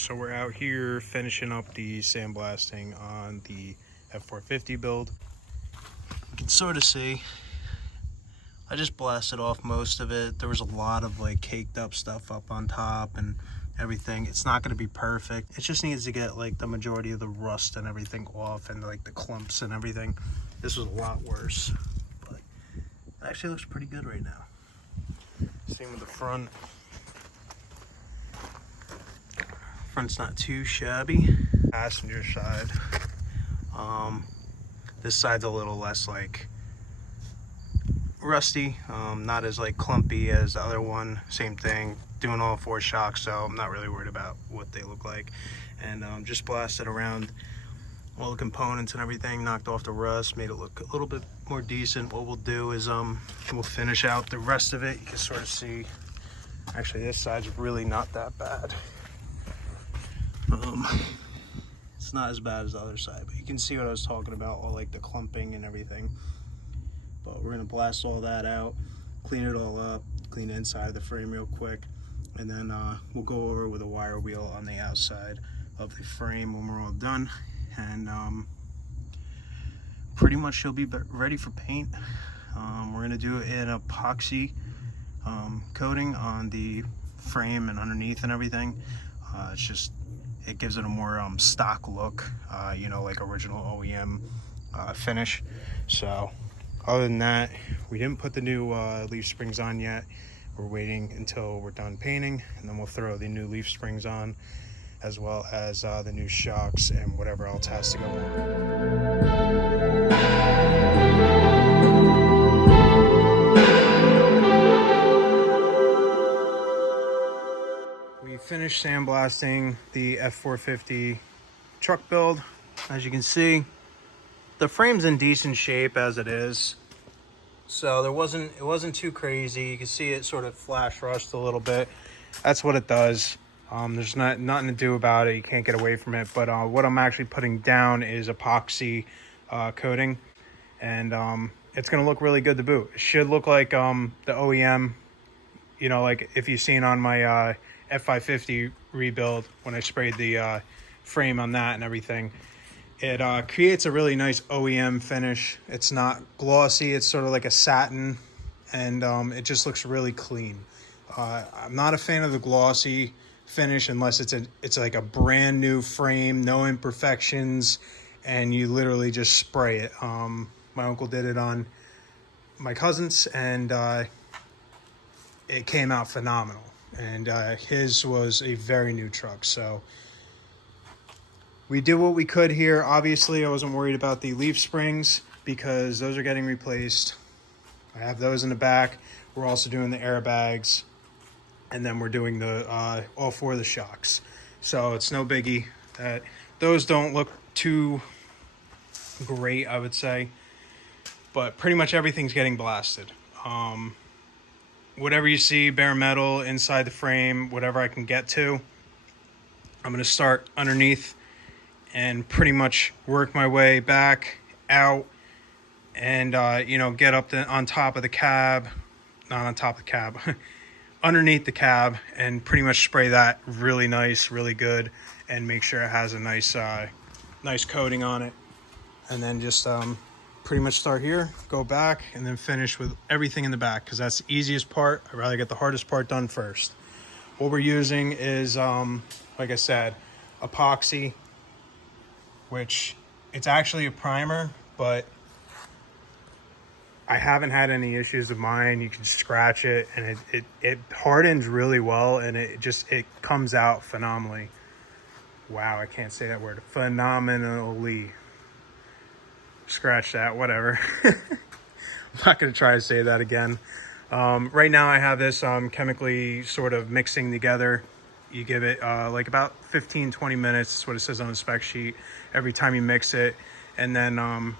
So we're out here finishing up the sandblasting on the F450 build. You can sort of see I just blasted off most of it. There was a lot of like caked up stuff up on top and everything. It's not going to be perfect. It just needs to get like the majority of the rust and everything off, and like the clumps and everything. This was a lot worse, but it actually looks pretty good right now. Same with the front. Front's not too shabby. Passenger side. This side's a little less like rusty, not as like clumpy as the other one. Same thing, doing all 4 shocks, so I'm not really worried about what they look like. And just blasted around all the components and everything, knocked off the rust, made it look a little bit more decent. What we'll do is we'll finish out the rest of it. You can sort of see, actually this side's really not that bad. It's not as bad as the other side, but you can see what I was talking about, all like the clumping and everything. But we're gonna blast all that out, clean it all up, clean the inside of the frame real quick, and then we'll go over with a wire wheel on the outside of the frame when we're all done. And pretty much she'll be ready for paint. We're gonna do an epoxy coating on the frame and underneath and everything. It gives it a more stock look, you know, like original OEM finish. So other than that, we didn't put the new leaf springs on yet. We're waiting until we're done painting, and then we'll throw the new leaf springs on, as well as the new shocks and whatever else has to go on. We finished sandblasting the F450 truck build. As you can see, the frame's in decent shape as it is, so it wasn't too crazy. You can see it sort of flash rust a little bit. That's what it does. There's nothing to do about it. You can't get away from it. But what I'm actually putting down is epoxy coating, and it's gonna look really good to boot. It should look like the OEM, you know, like if you've seen on my F550 rebuild when I sprayed the frame on that and everything. It creates a really nice OEM finish. It's not glossy, it's sort of like a satin, and it just looks really clean. I'm not a fan of the glossy finish unless it's like a brand new frame, no imperfections, and you literally just spray it. My uncle did it on my cousin's, and it came out phenomenal. And his was a very new truck, so we did what we could here. Obviously, I wasn't worried about the leaf springs because those are getting replaced. I have those in the back. We're also doing the airbags, and then we're doing the all 4 of the shocks. So it's no biggie. Those don't look too great, I would say, but pretty much everything's getting blasted. Whatever you see, bare metal inside the frame, whatever I can get to, I'm going to start underneath and pretty much work my way back out, and you know, get up on top of the cab, not on top of the cab, underneath the cab, and pretty much spray that really nice, really good, and make sure it has a nice nice coating on it. And then just pretty much start here, go back, and then finish with everything in the back, because that's the easiest part. I'd rather get the hardest part done first. What we're using is, like I said, epoxy, which it's actually a primer, but I haven't had any issues with mine. You can scratch it, and it hardens really well, and it comes out phenomenally. Wow, I can't say that word. Phenomenally. Scratch that, whatever. I'm not going to try to say that again. Right now I have this chemically sort of mixing together. You give it like about 15-20 minutes. That's what it says on the spec sheet every time you mix it, and then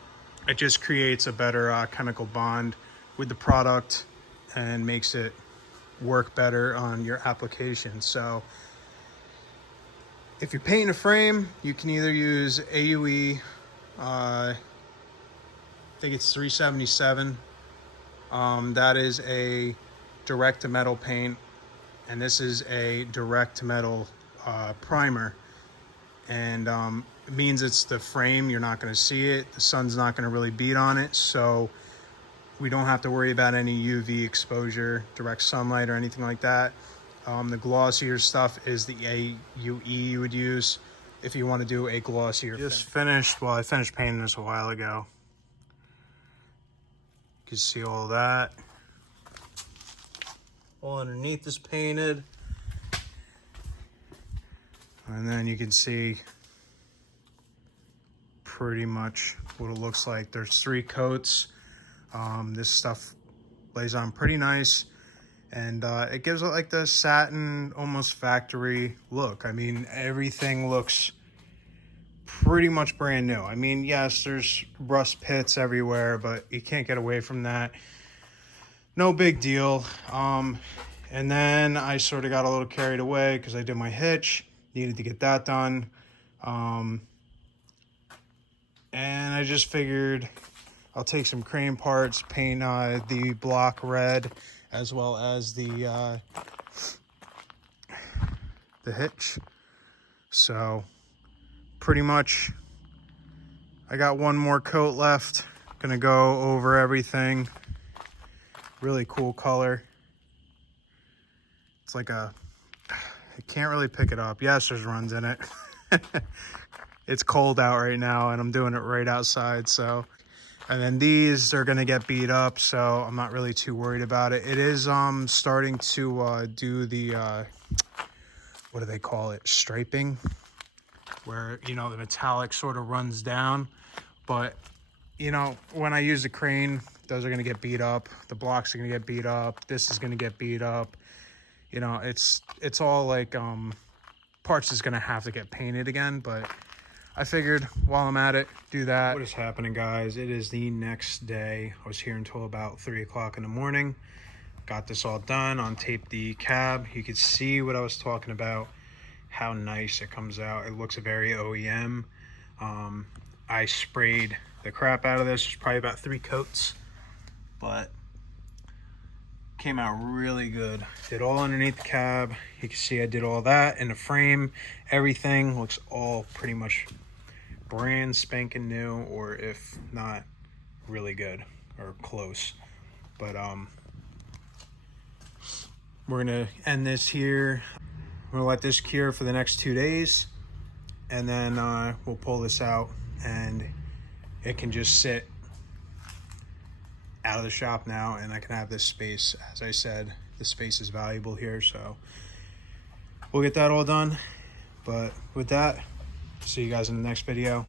it just creates a better chemical bond with the product and makes it work better on your application. So if you're painting a frame, you can either use AUE, I think it's 377. That is a direct to metal paint, and this is a direct to metal primer, and it means it's the frame. You're not going to see it. The sun's not going to really beat on it, so we don't have to worry about any UV exposure, direct sunlight, or anything like that. The glossier stuff is the AUE you would use if you want to do a glossier finish. I finished painting this a while ago. You can see all that. All underneath is painted. And then you can see pretty much what it looks like. There's 3 coats. This stuff lays on pretty nice, and it gives it like the satin, almost factory look. I mean, everything looks pretty much brand new. I mean, yes, there's rust pits everywhere, but you can't get away from that. No big deal. And then I sort of got a little carried away because I did my hitch, needed to get that done. And I just figured I'll take some crane parts, paint the block red, as well as the hitch. So pretty much I got one more coat left. Gonna go over everything. Really cool color. It's like I can't really pick it up. Yes, there's runs in it. It's cold out right now, and I'm doing it right outside, so. And then these are gonna get beat up, so I'm not really too worried about it. It is starting to do the, what do they call it? Striping, where, you know, the metallic sort of runs down. But, you know, when I use the crane, those are gonna get beat up. The blocks are gonna get beat up. This is gonna get beat up. You know, it's all like parts is gonna have to get painted again, but I figured while I'm at it, do that. What is happening, guys? It is the next day. I was here until about 3 o'clock in the morning. Got this all done, untaped the cab. You could see what I was talking about, how nice it comes out. It looks very OEM. I sprayed the crap out of this. There's probably about 3 coats, but came out really good. Did all underneath the cab. You can see I did all that in the frame. Everything looks all pretty much brand spanking new, or if not, really good or close. But we're gonna end this here. I'm gonna let this cure for the next 2 days, and then we'll pull this out, and it can just sit out of the shop now, and I can have this space. As I said, the space is valuable here, so we'll get that all done. But with that, see you guys in the next video.